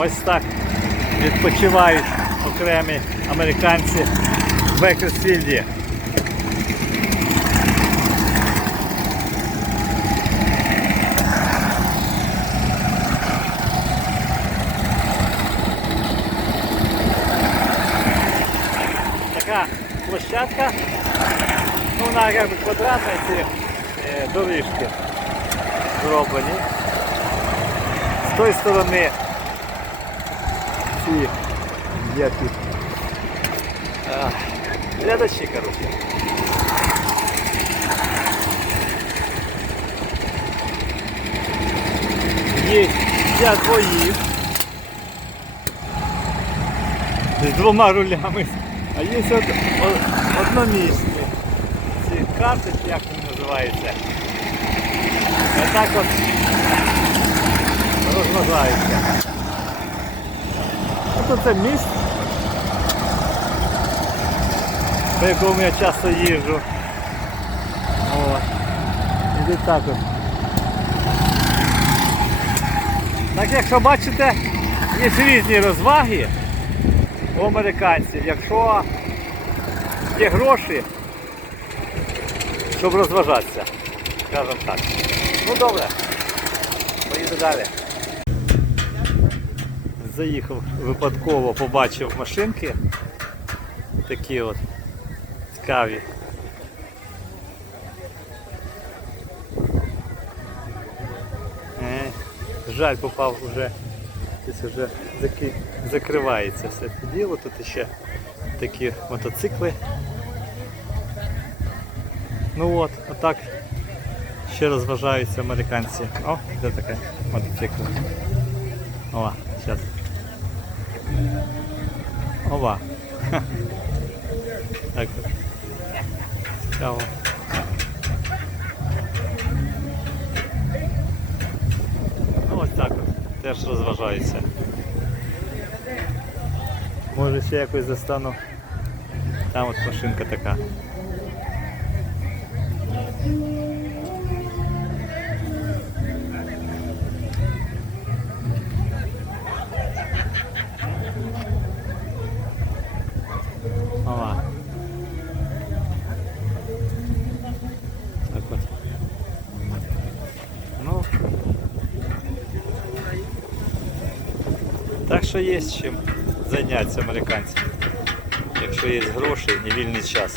Ось так відпочивають окремі американці в Бекерсфілді. Така площадка, ну вона якби квадратна, ці е, доріжки зроблені. З тої сторони ці є тут глядачі, коротше. Є для двоїх. З двома рулями. А є од, одномісні. Ці карти, чи як вони називаються. Отак от розважаються. Ось це міст, по якому я часто їжджу. От. І так от. Так якщо бачите, є різні розваги у американців. Якщо є гроші, щоб розважатися, скажімо так. Ну добре, поїду далі. Заїхав випадково, побачив машинки. Такі от цікаві. Е, жаль, попав вже. Десь вже заки- закривається все це діло. Тут ще такі мотоцикли. Ну от, отак ще розважаються американці. О, де таке мотоцикл. О, зараз. Ова. Так. Цікаво. Ну ось так от. Теж розважаються. Може ще якось застану. Там от машинка така. Так що є з чим зайнятися американцям. Якщо є гроші і вільний час.